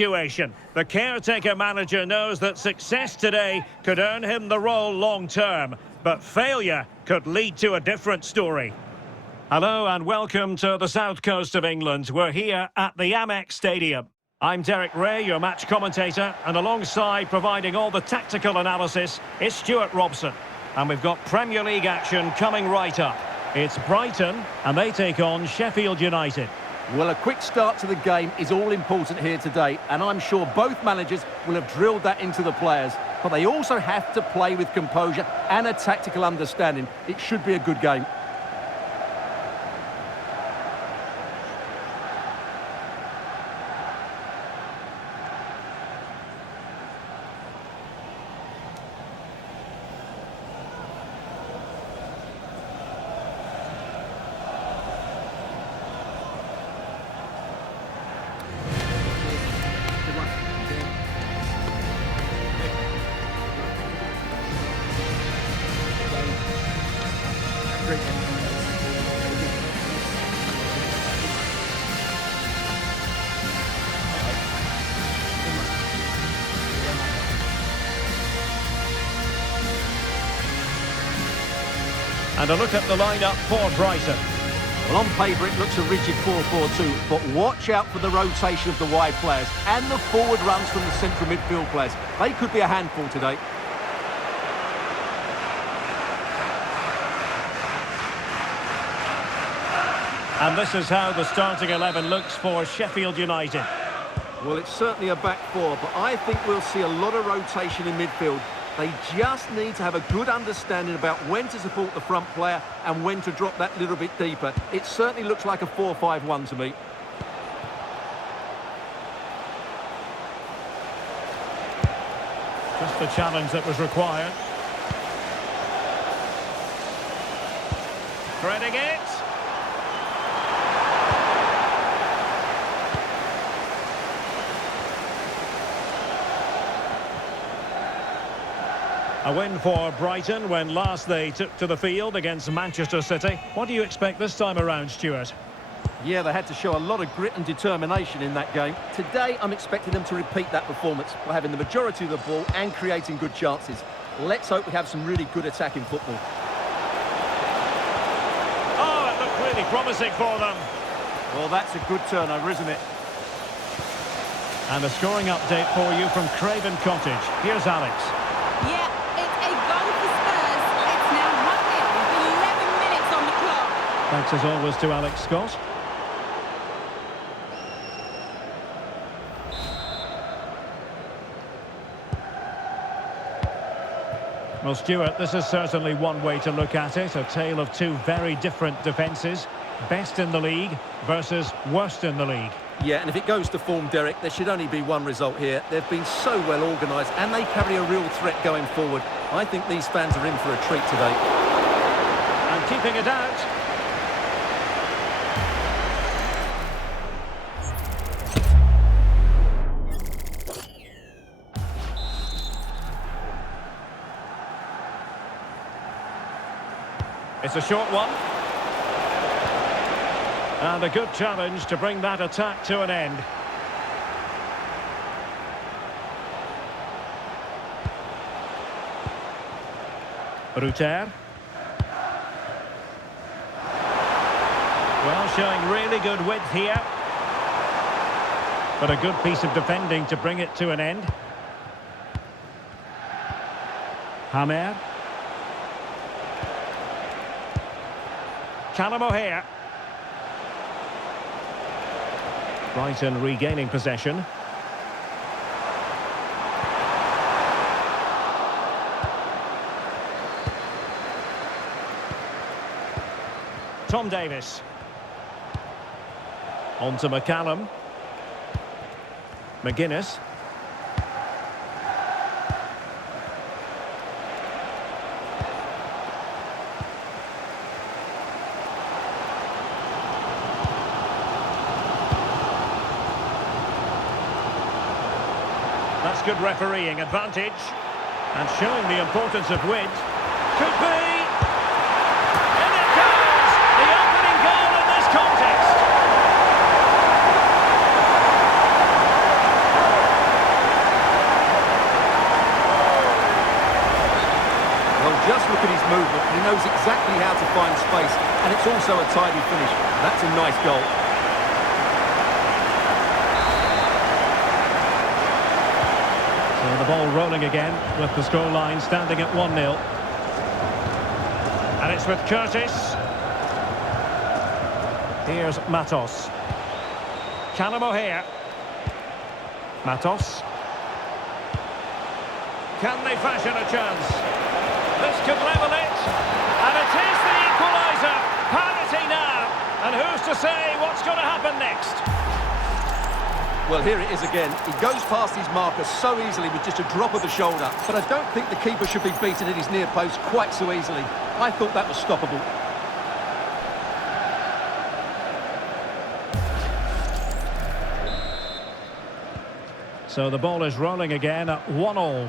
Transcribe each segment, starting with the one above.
situation. The caretaker manager knows that success today could earn him the role long term, but failure could lead to a different story. Hello and welcome to the south coast of England. We're here at the Amex Stadium. I'm Derek Ray, your match commentator, and alongside providing all the tactical analysis is Stuart Robson. And we've got Premier League action coming right up. It's Brighton, and they take on Sheffield United. Well, a quick start to the game is all important here today, and I'm sure both managers will have drilled that into the players. But they also have to play with composure and a tactical understanding. It should be a good game. And a look at the lineup for Brighton. Well, on paper it looks a rigid 4-4-2, but watch out for the rotation of the wide players and the forward runs from the central midfield players. They could be a handful today. And this is how the starting 11 looks for Sheffield United. Well, it's certainly a back four, but I think we'll see a lot of rotation in midfield. They just need to have a good understanding about when to support the front player and when to drop that little bit deeper. It certainly looks like a 4-5-1 to me. Just the challenge that was required. Threading it. A win for Brighton when last they took to the field against Manchester City. What do you expect this time around, Stuart? Yeah, they had to show a lot of grit and determination in that game. Today, I'm expecting them to repeat that performance by having the majority of the ball and creating good chances. Let's hope we have some really good attacking football. Oh, it looked really promising for them. Well, that's a good turnover, isn't it? And a scoring update for you from Craven Cottage. Here's Alex. Yeah. Thanks as always to Alex Scott. Well, Stuart, this is certainly one way to look at it. A tale of two very different defences. Best in the league versus worst in the league. Yeah, and if it goes to form, Derek, there should only be one result here. They've been so well organised and they carry a real threat going forward. I think these fans are in for a treat today. And keeping it out. It's a short one. And a good challenge to bring that attack to an end. Ruter. Well, showing really good width here. But a good piece of defending to bring it to an end. Hamer. Callum O'Hare. Brighton regaining possession. Tom Davis. On to McCallum. McGuinness. That's good refereeing advantage. And showing the importance of width. Could be! And it goes! The opening goal in this contest! movement. He knows exactly how to find space, and it's also a tidy finish. That's a nice goal. So the ball rolling again with the scoreline standing at 1-0. And it's with Curtis. Here's Matos. Callum O'Hare. Matos. Can they fashion a chance? This could level it. And it is the equaliser. Parity now. And who's to say what's going to happen next? Well, here it is again. He goes past his marker so easily with just a drop of the shoulder. But I don't think the keeper should be beaten at his near post quite so easily. I thought that was stoppable. So the ball is rolling again at 1-1.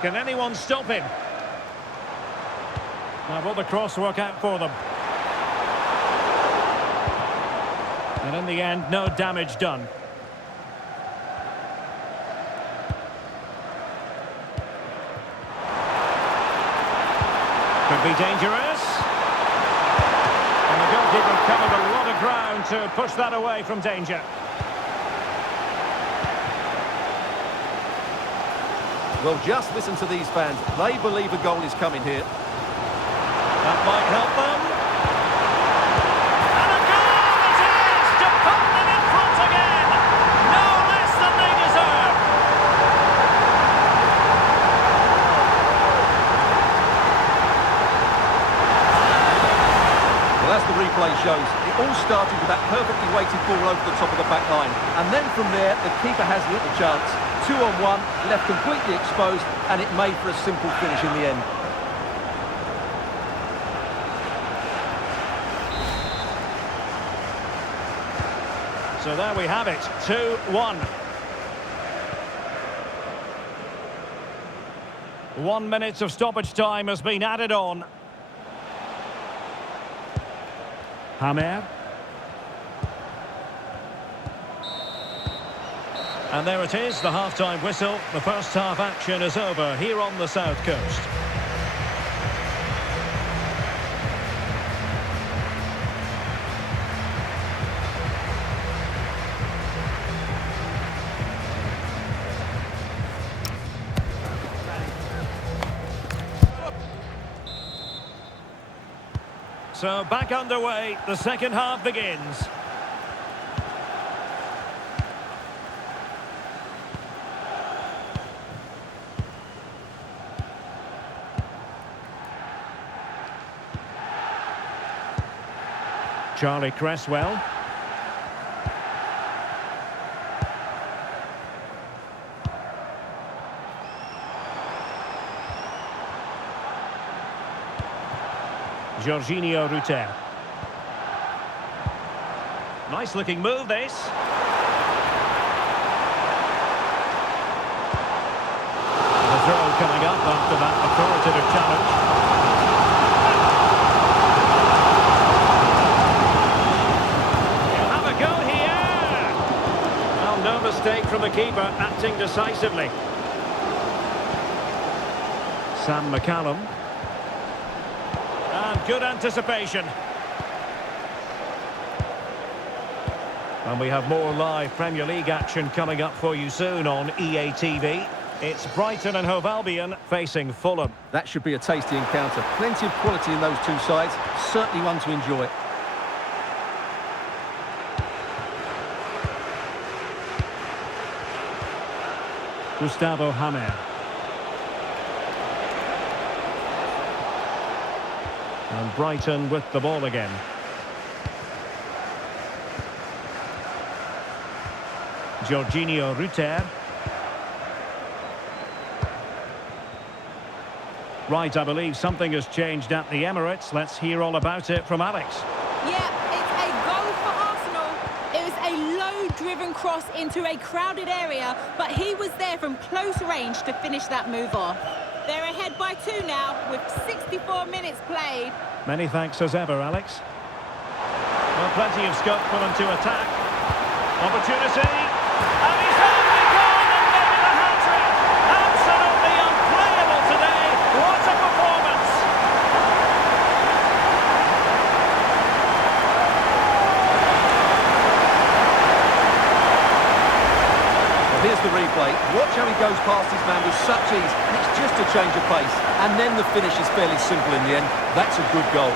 Can anyone stop him? Now will the cross work out for them? And in the end, no damage done. Could be dangerous. And the goalkeeper covered a lot of ground to push that away from danger. Well, just listen to these fans. They believe a goal is coming here. That might help them. And a goal it is to put them in front again. No less than they deserve. Well, as the replay shows, it all started with that perfectly weighted ball over the top of the back line. And then from there, the keeper has little chance. 2-on-1, left completely exposed, and it made for a simple finish in the end. So there we have it, 2-1. 1 minute of stoppage time has been added on. Hamer. And there it is, the half-time whistle. The first half action is over here on the South Coast. So back underway, the second half begins. Charlie Cresswell. Jorginho Rutter. Nice looking move this. The throw coming up after that authoritative challenge. He'll have a go here. Well, no mistake from the keeper, acting decisively. Sam McCallum. And good anticipation. And we have more live Premier League action coming up for you soon on EA TV. It's Brighton and Hove Albion facing Fulham. That should be a tasty encounter. Plenty of quality in those two sides. Certainly one to enjoy. Gustavo Hamer. And Brighton with the ball again. Jorginho Rutter. Right, I believe something has changed at the Emirates. Let's hear all about it from Alex. Yeah, it's a goal for Arsenal. It was a low-driven cross into a crowded area, but he was there from close range to finish that move off. They're ahead by 2 now, with 64 minutes played. Many thanks as ever, Alex. Well, plenty of scope for them to attack. Opportunity. And he's only gone and made it a hat-trick. play. Watch how he goes past his man with such ease, and it's just a change of pace. And then the finish is fairly simple in the end. That's a good goal.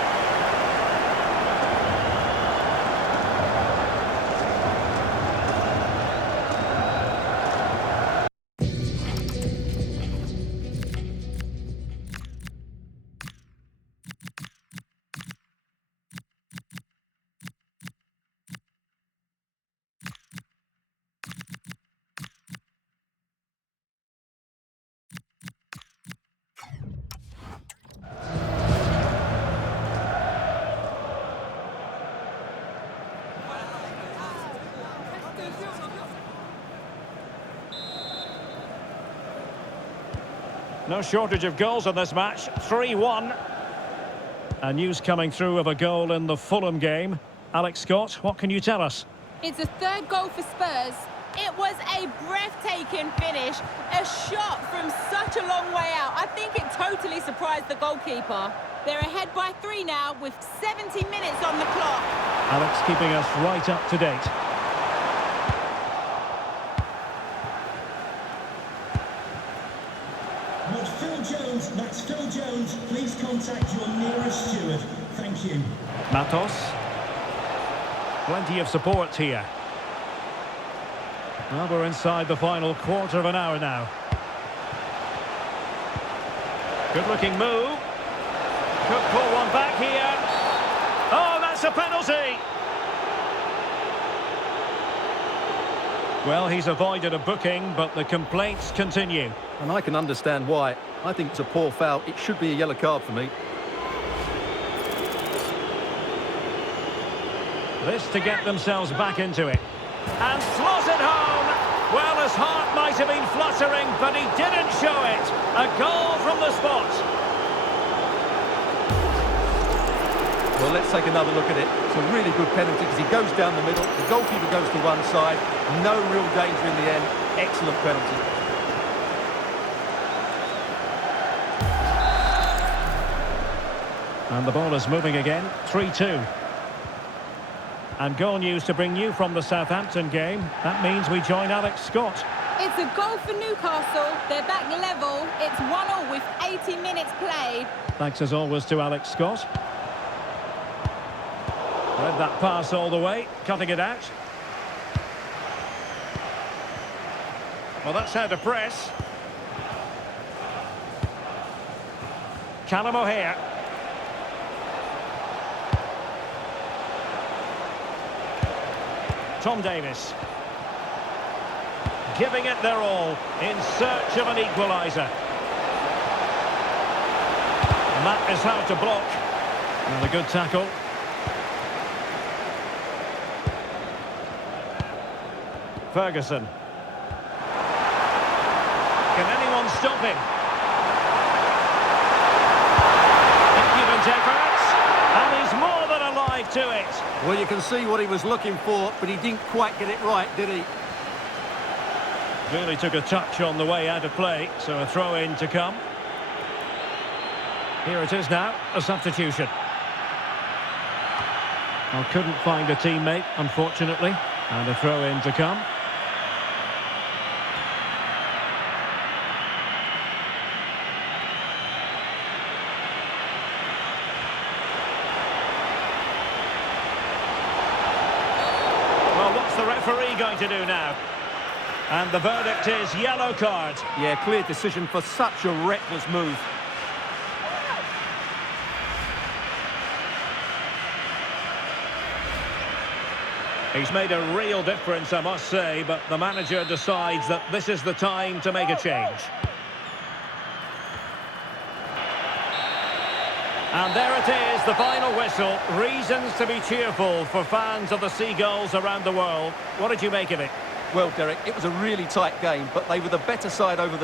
No shortage of goals in this match. 3-1. And news coming through of a goal in the Fulham game. Alex Scott, what can you tell us? It's a third goal for Spurs. It was a breathtaking finish. A shot from such a long way out. I think it totally surprised the goalkeeper. They're ahead by 3 now with 70 minutes on the clock. Alex keeping us right up to date. Would Phil Jones, that's Phil Jones, please contact your nearest steward. Thank you. Matos. Plenty of support here. Well, we're inside the final quarter of an hour now. Good looking move. Could pull one back here. Oh, that's a penalty! Well, he's avoided a booking, but the complaints continue. And I can understand why. I think it's a poor foul. It should be a yellow card for me. This to get themselves back into it. And slots it home! Well, his heart might have been fluttering, but he didn't show it. A goal from the spot. Well, let's take another look at it. It's a really good penalty because he goes down the middle. The goalkeeper goes to one side. No real danger in the end. Excellent penalty. And the ball is moving again. 3-2. And goal news to bring you from the Southampton game. That means we join Alex Scott. It's a goal for Newcastle. They're back level. It's 1-1 with 80 minutes played. Thanks as always to Alex Scott. Read that pass all the way, cutting it out. Well, that's how to press. Callum O'Hare. Tom Davis. Giving it their all in search of an equaliser. And that is how to block. And a good tackle. Ferguson. Can anyone stop him? Impudent efforts, and he's more than alive to it. Well, you can see what he was looking for, but he didn't quite get it right, did he? Really took a touch on the way out of play, so a throw-in to come. Here it is now, a substitution. Well, couldn't find a teammate, unfortunately, and a throw-in to come. What's the referee going to do now? And the verdict is yellow card. Yeah, clear decision for such a reckless move. He's made a real difference, I must say, but the manager decides that this is the time to make a change. And there it is, the final whistle. Reasons to be cheerful for fans of the Seagulls around the world. What did you make of it? Well, Derek, it was a really tight game, but they were the better side over the